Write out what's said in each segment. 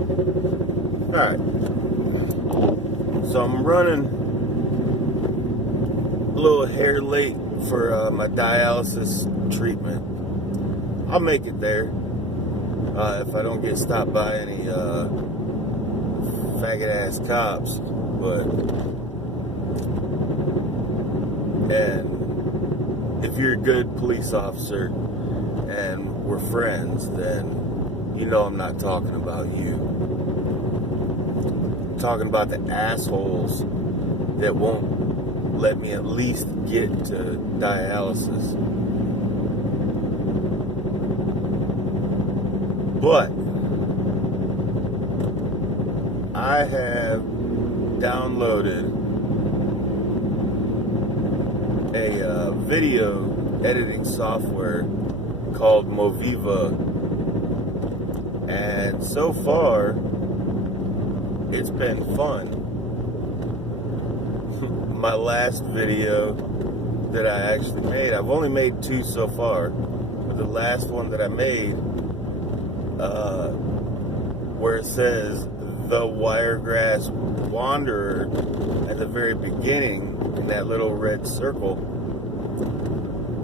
Alright, so I'm running a little hair late for my dialysis treatment. I'll make it there if I don't get stopped by any faggot ass cops. And if you're a good police officer and we're friends, then you know I'm not talking about you. I'm talking about the assholes that won't let me at least get to dialysis. But I have downloaded a video editing software called Moviva, and so far it's been fun. My last video that I actually made, I've only made 2 so far, but the last one that I made, where it says the Wiregrass Wanderer at the very beginning in that little red circle,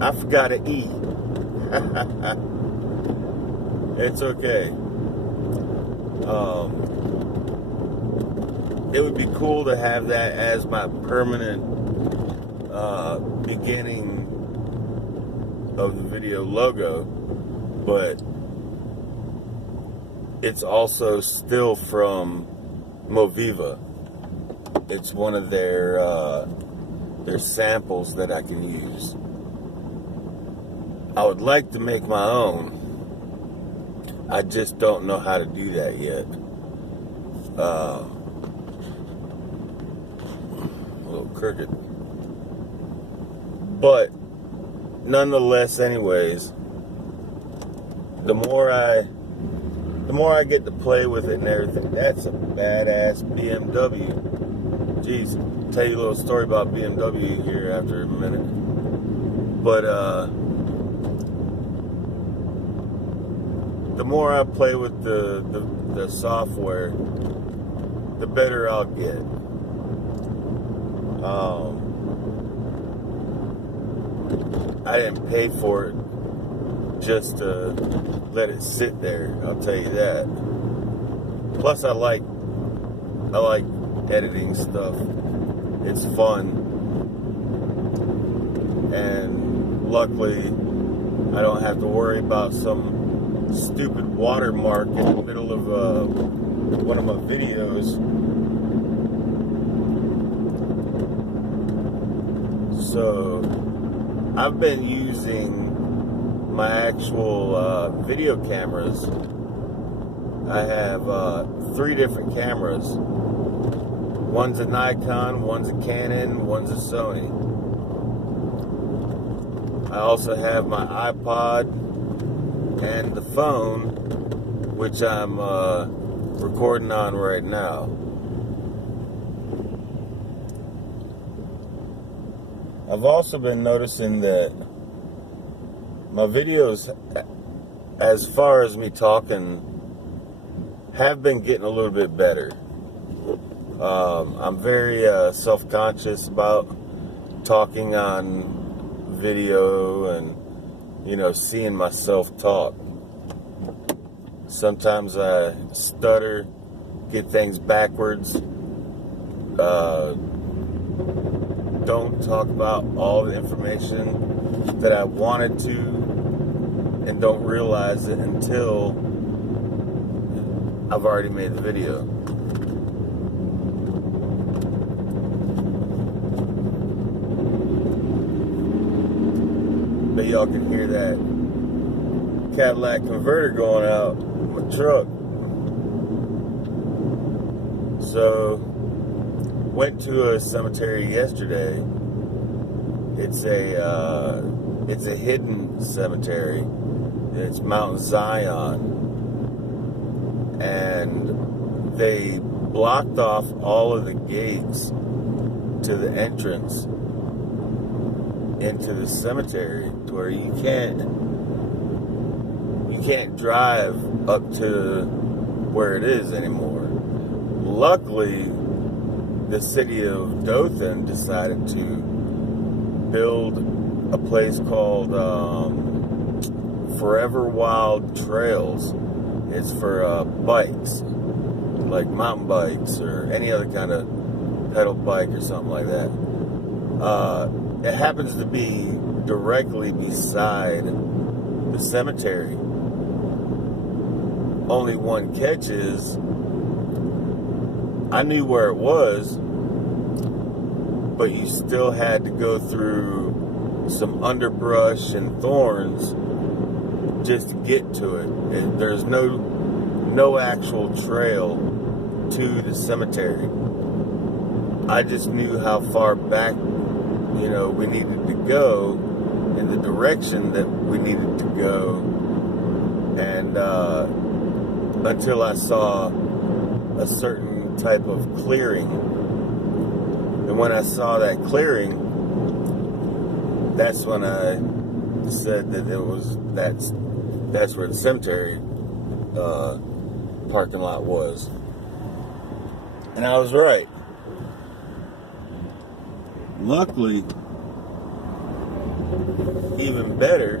I forgot an E. It's okay. It would be cool to have that as my permanent beginning of the video logo, but it's also still from Moviva. It's one of their samples that I can use. I would like to make my own. I just don't know how to do that yet. A little crooked. But nonetheless, anyways, the more I get to play with it and everything. That's a badass BMW. Jeez, tell you a little story about BMW here after a minute. But the more I play with the software, the better I'll get. I didn't pay for it just to let it sit there, I'll tell you that. Plus, I like editing stuff. It's fun, and luckily, I don't have to worry about some stupid watermark in the middle of one of my videos. So, I've been using my actual video cameras. I have 3 different cameras. One's a Nikon, one's a Canon, one's a Sony. I also have my iPod and the phone, which I'm recording on right now. I've also been noticing that my videos, as far as me talking, have been getting a little bit better. I'm very self-conscious about talking on video and, seeing myself talk. Sometimes I stutter, get things backwards, don't talk about all the information that I wanted to, and don't realize it until I've already made the video. But y'all can hear that Cadillac converter going out in my truck. So, went to a cemetery yesterday. It's a hidden cemetery. It's Mount Zion, and they blocked off all of the gates to the entrance into the cemetery, to where you can't drive up to where it is anymore. Luckily, the city of Dothan decided to build a place called Forever Wild Trails. It's for bikes, like mountain bikes or any other kind of pedal bike or something like that. It happens to be directly beside the cemetery. Only one catch is, I knew where it was, but you still had to go through some underbrush and thorns just to get to it. There's no actual trail to the cemetery. I just knew how far back, we needed to go in the direction that we needed to go, and until I saw a certain type of clearing. And when I saw that clearing, that's when I said that that's where the cemetery parking lot was. And I was right. Luckily, even better,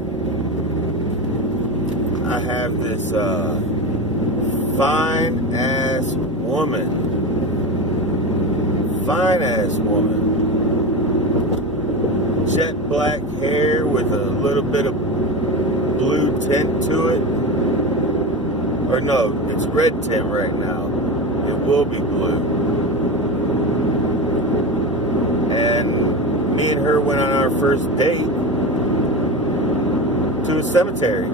I have this fine ass woman, jet black hair with a little bit of blue tint to it, or no, it's red tint right now. It will be blue. And me and her went on our first date to a cemetery.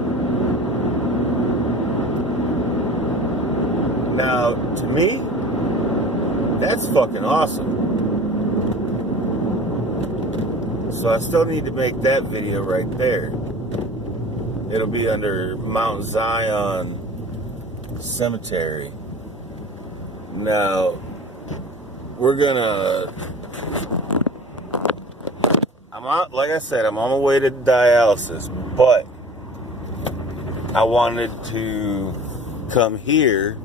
Now, to me, that's fucking awesome. So I still need to make that video right there. It'll be under Mount Zion Cemetery. Now, we're gonna... like I said, I'm on my way to dialysis, but I wanted to come here,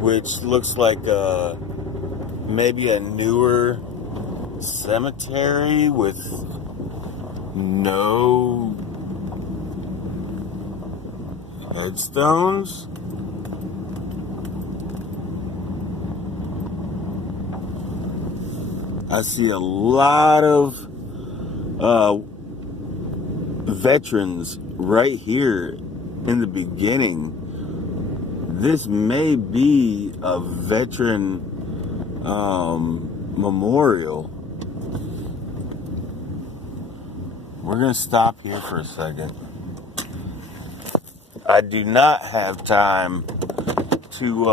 which looks like maybe a newer cemetery with no headstones. I see a lot of veterans right here in the beginning. This may be a veteran memorial. We're going to stop here for a second. I do not have time to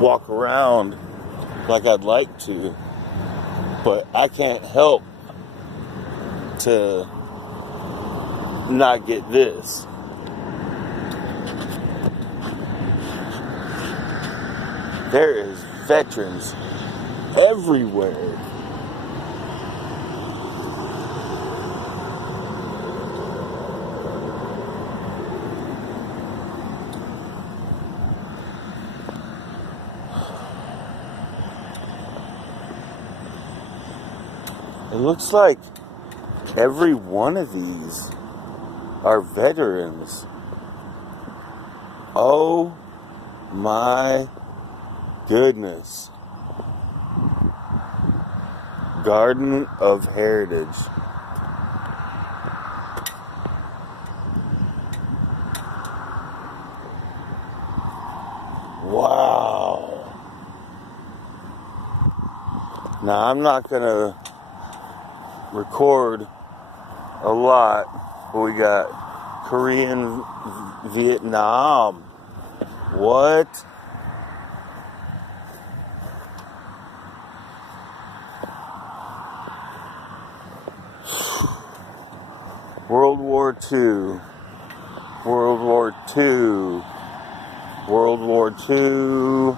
walk around like I'd like to, but I can't help to not get this. There is veterans everywhere. It looks like every one of these are veterans. Oh my goodness. Garden of Heritage. Wow. Now, I'm not going to record a lot. We got Korean, Vietnam. What? World War II. World War II. World War II.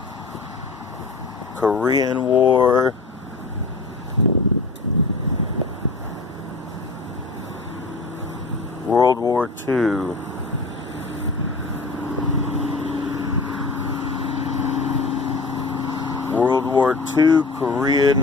Korean War. World War II. War II Korean